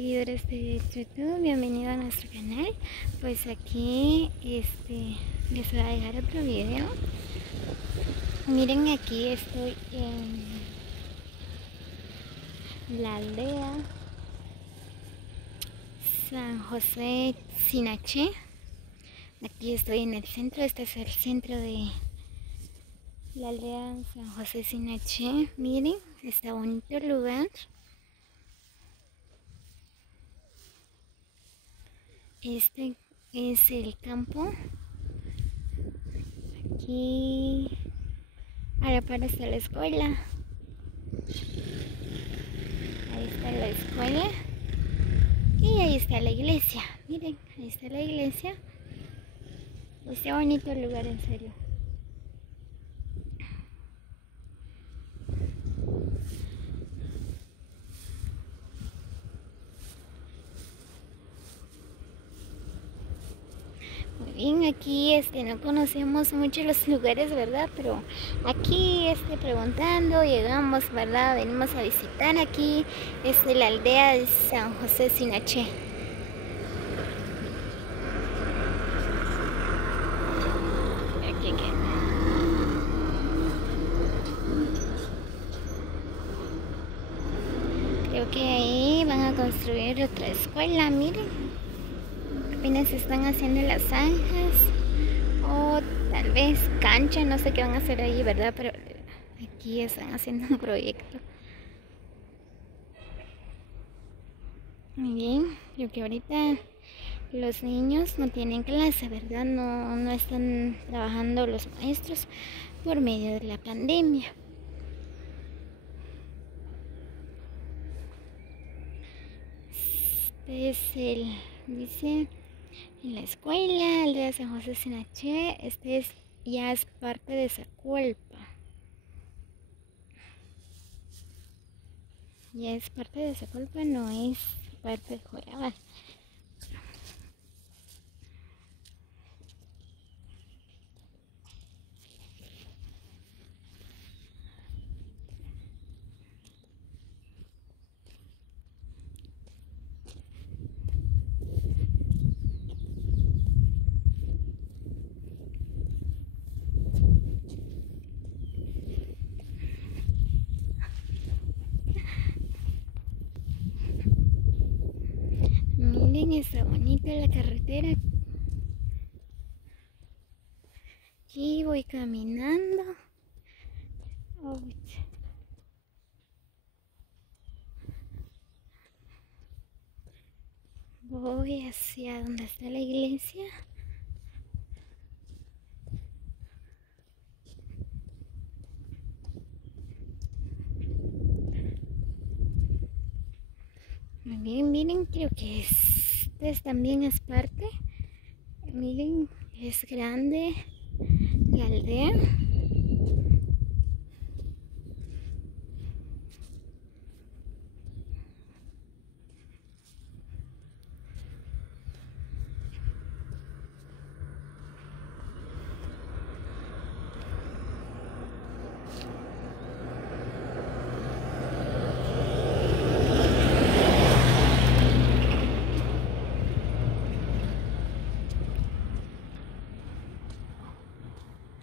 seguidores de YouTube, bienvenido a nuestro canal. Pues aquí les voy a dejar otro video. Miren, aquí estoy en la aldea San José Sinaché. Aquí estoy en el centro, este es el centro de la aldea San José Sinaché. Miren, está bonito el lugar. Este es el campo. Aquí a la par está la escuela. Ahí está la escuela. Y ahí está la iglesia. Miren, ahí está la iglesia. Está bonito el lugar, en serio. Muy bien, aquí no conocemos mucho los lugares, ¿verdad? Pero aquí preguntando, llegamos, ¿verdad? Venimos a visitar aquí la aldea de San José Sinaché. Creo que ahí van a construir otra escuela, miren. Apenas están haciendo las zanjas o tal vez cancha, no sé qué van a hacer ahí, ¿verdad? Pero aquí están haciendo un proyecto. Muy bien, creo que ahorita los niños no tienen clase, ¿verdad? No están trabajando los maestros por medio de la pandemia. Dice en la escuela, aldea de San José Sinaché, ya es parte de Zacualpa. Ya es parte de Zacualpa, no es parte de Joyabal. Miren, está bonita la carretera. Aquí voy caminando. Voy hacia donde está la iglesia. Muy bien, miren, creo que también es parte. Miren, es grande la aldea.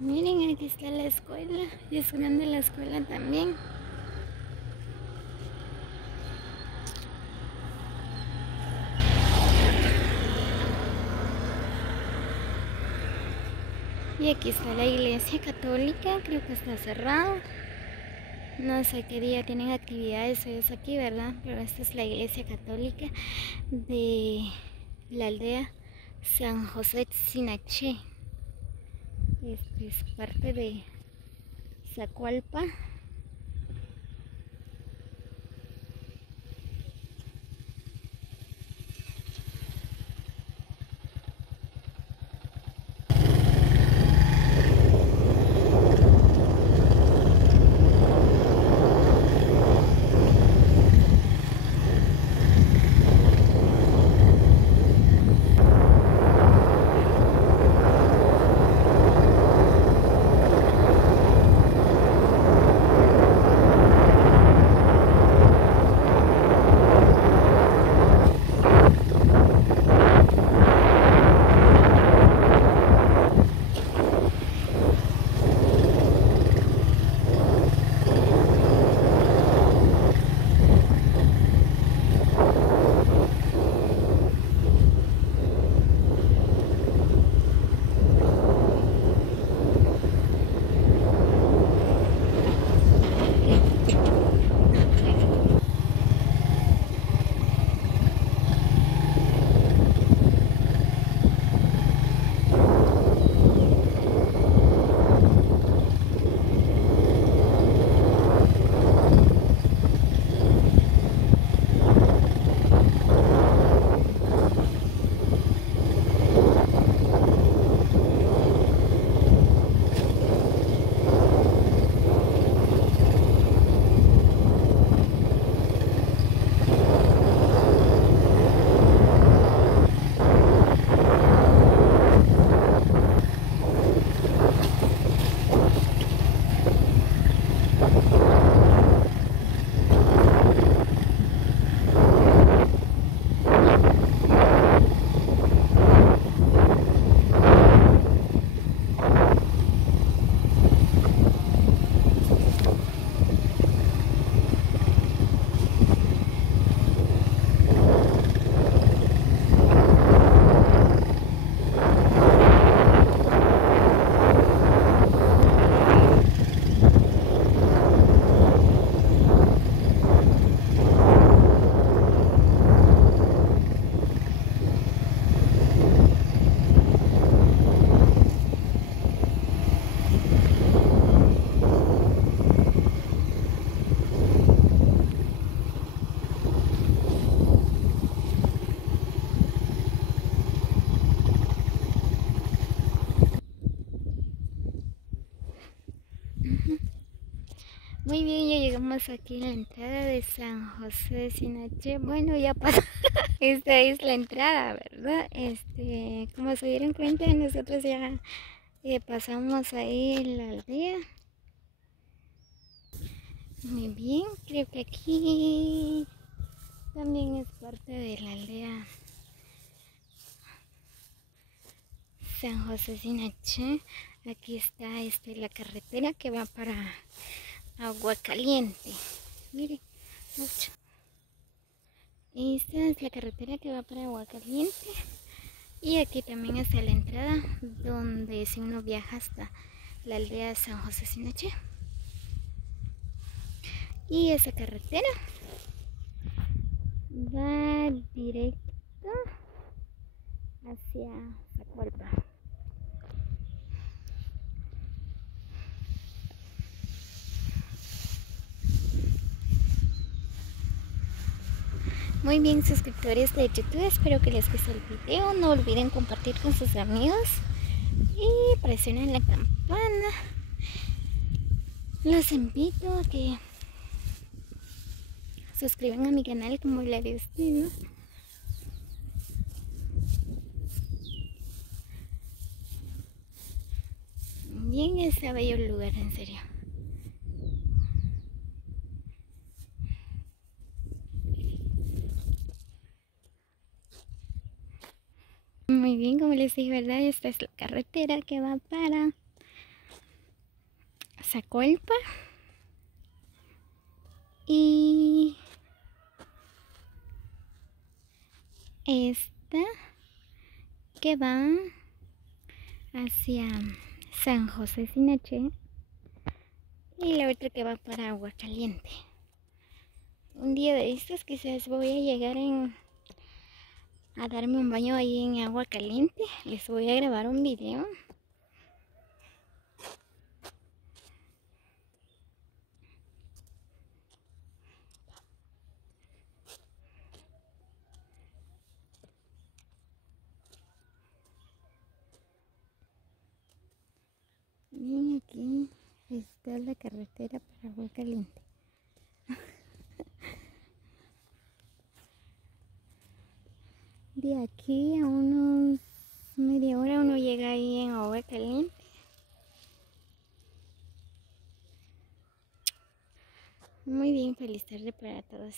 Miren, aquí está la escuela. Y es grande la escuela también. Y aquí está la iglesia católica. Creo que está cerrado. No sé qué día tienen actividades hoy aquí, ¿verdad? Pero esta es la iglesia católica de la aldea San José Sinaché. Es parte de Zacualpa. Muy bien, ya llegamos aquí a la entrada de San José de Sinaché. Bueno, ya pasó. Esta es la entrada, ¿verdad? Como se dieron cuenta, nosotros ya pasamos ahí en la aldea. Muy bien, creo que aquí también es parte de la aldea San José Sinaché. Aquí está la carretera que va para Agua Caliente. Miren, mucho. Esta es la carretera que va para Agua Caliente. Y aquí también está la entrada donde si uno viaja hasta la aldea de San José Sinaché. Y esa carretera va directo hacia Zacualpa. Muy bien, suscriptores de YouTube, espero que les guste el video. No olviden compartir con sus amigos y presionen la campana. Los invito a que suscriban a mi canal como la de usted, ¿no? Bien, ese bello lugar, en serio. Muy bien, como les dije, ¿verdad? Esta es la carretera que va para Zacualpa. Y esta que va hacia San José Sinaché. Y la otra que va para Agua Caliente. Un día de estos quizás voy a llegar a darme un baño ahí en Agua Caliente. Les voy a grabar un video. Bien, aquí está la carretera para Agua Caliente. De aquí a unos media hora uno llega ahí en Agua Caliente. Muy bien, feliz tarde para todos.